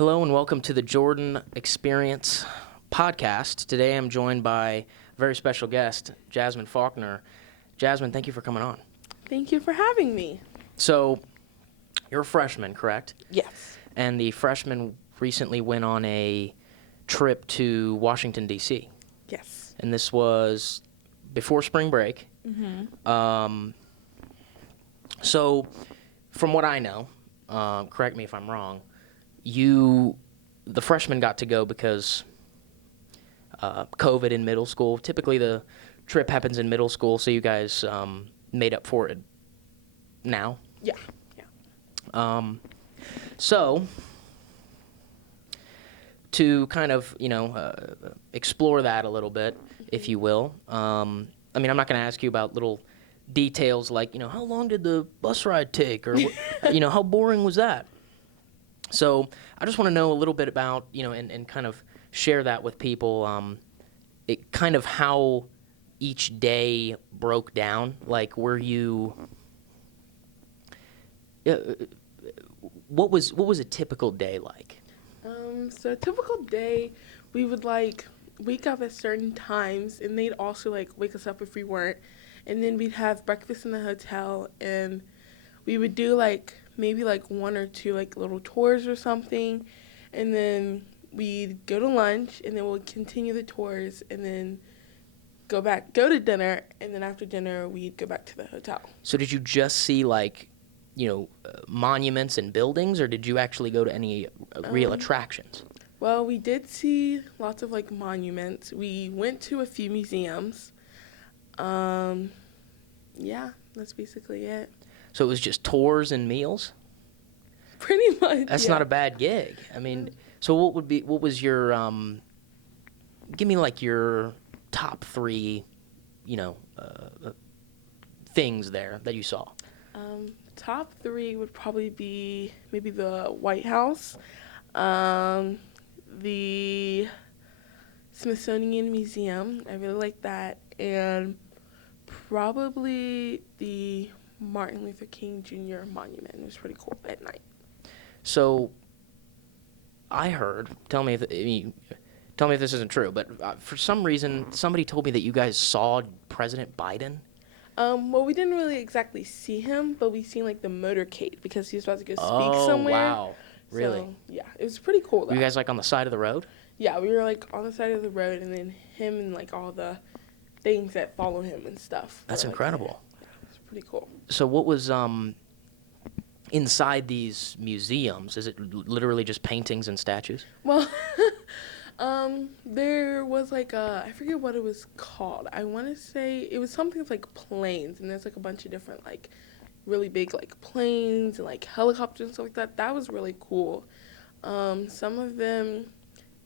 Hello and welcome to the Jordan Experience podcast. Today I'm joined by a very special guest, Jasmine Faulkner. Jasmine, thank you for coming on. Thank you for having me. So, you're a freshman, correct? Yes. And the freshmen recently went on a trip to Washington, D.C. Yes. And this was before spring break. Mm-hmm. So, from what I know, correct me if I'm wrong, the freshmen got to go because COVID in middle school. Typically, the trip happens in middle school, so you guys made up for it now. Yeah. So, to kind of, explore that a little bit, if you will, I'm not going to ask you about little details like, how long did the bus ride take, or, how boring was that? So I just want to know a little bit about, and kind of share that with people, kind of how each day broke down. Like, what was a typical day like? So a typical day, we would wake up at certain times, and they'd also wake us up if we weren't, and then we'd have breakfast in the hotel, and we would do maybe one or two little tours or something, and then we'd go to lunch, and then we'll continue the tours, and then go to dinner, and then after dinner we'd go back to the hotel. So did you just see monuments and buildings, or did you actually go to any real attractions? Well, we did see lots of monuments. We went to a few museums. Yeah, that's basically it. So it was just tours and meals? Pretty much. That's yeah. not a bad gig. So what was your give me your top three, things there that you saw? Top three would probably be maybe the White House, the Smithsonian Museum. I really like that, and probably the Martin Luther King Jr. Monument. It was pretty cool at night. So, I heard. Tell me if this isn't true. But for some reason, somebody told me that you guys saw President Biden. Well, we didn't really exactly see him, but we seen the motorcade because he was about to go speak somewhere. Oh wow! Really? So, yeah, it was pretty cool. Were you guys on the side of the road? Yeah, we were on the side of the road, and then him and all the things that follow him and stuff. That's incredible. Yeah, it's pretty cool. So what was inside these museums? Is it literally just paintings and statues? Well, there was I forget what it was called. I want to say it was something with planes, and there's a bunch of different really big planes and helicopters and stuff like that. That was really cool. Some of them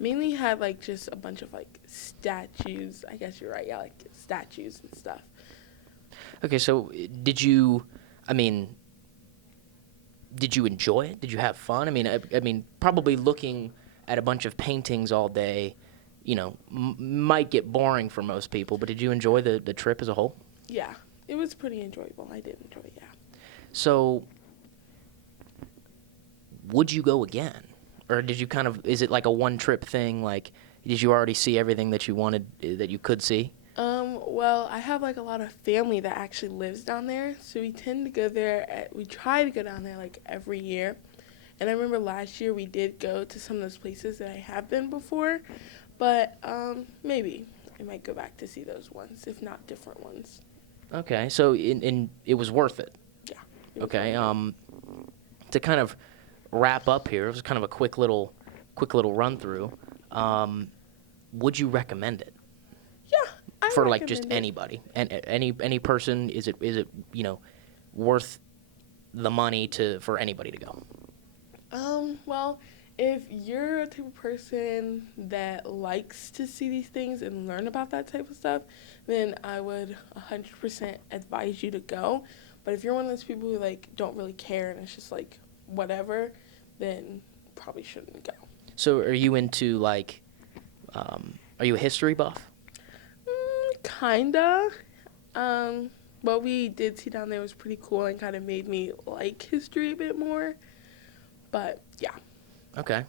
mainly had just a bunch of statues. I guess you're right. Yeah, statues and stuff. Okay, so did you enjoy it? Did you have fun? I mean, probably looking at a bunch of paintings all day, might get boring for most people, but did you enjoy the trip as a whole? Yeah, it was pretty enjoyable. I did enjoy it, yeah. So, would you go again? Or did you is it a one-trip thing? Did you already see everything that you wanted, that you could see? Well, I have a lot of family that actually lives down there, so we tend to go there. We try to go down there every year. And I remember last year we did go to some of those places that I have been before, but maybe I might go back to see those ones, if not different ones. Okay, so it was worth it. Yeah. Okay. To kind of wrap up here, it was kind of a quick little run through. Would you recommend it? Yeah, I for recommend just it. anybody and any person? Is it worth the money for anybody to go? Well, if you're a type of person that likes to see these things and learn about that type of stuff, then I would 100% advise you to go. But if you're one of those people who don't really care and it's just whatever, then probably shouldn't go. So are you into are you a history buff? Kinda. What we did see down there was pretty cool and kind of made me like history a bit more. But yeah. Okay.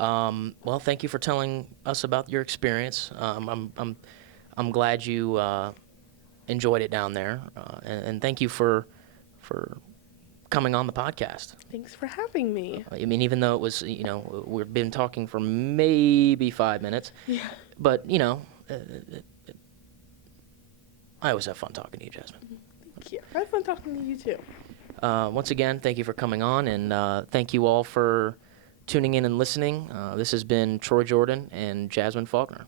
Well, thank you for telling us about your experience. I'm glad you enjoyed it down there, and thank you for coming on the podcast. Thanks for having me. I mean, even though it was, we've been talking for maybe 5 minutes, Yeah. but I always have fun talking to you, Jasmine. Thank you. I had fun talking to you too. Once again, thank you for coming on, and thank you all for tuning in and listening. This has been Troy Jordan and Jasmine Faulkner.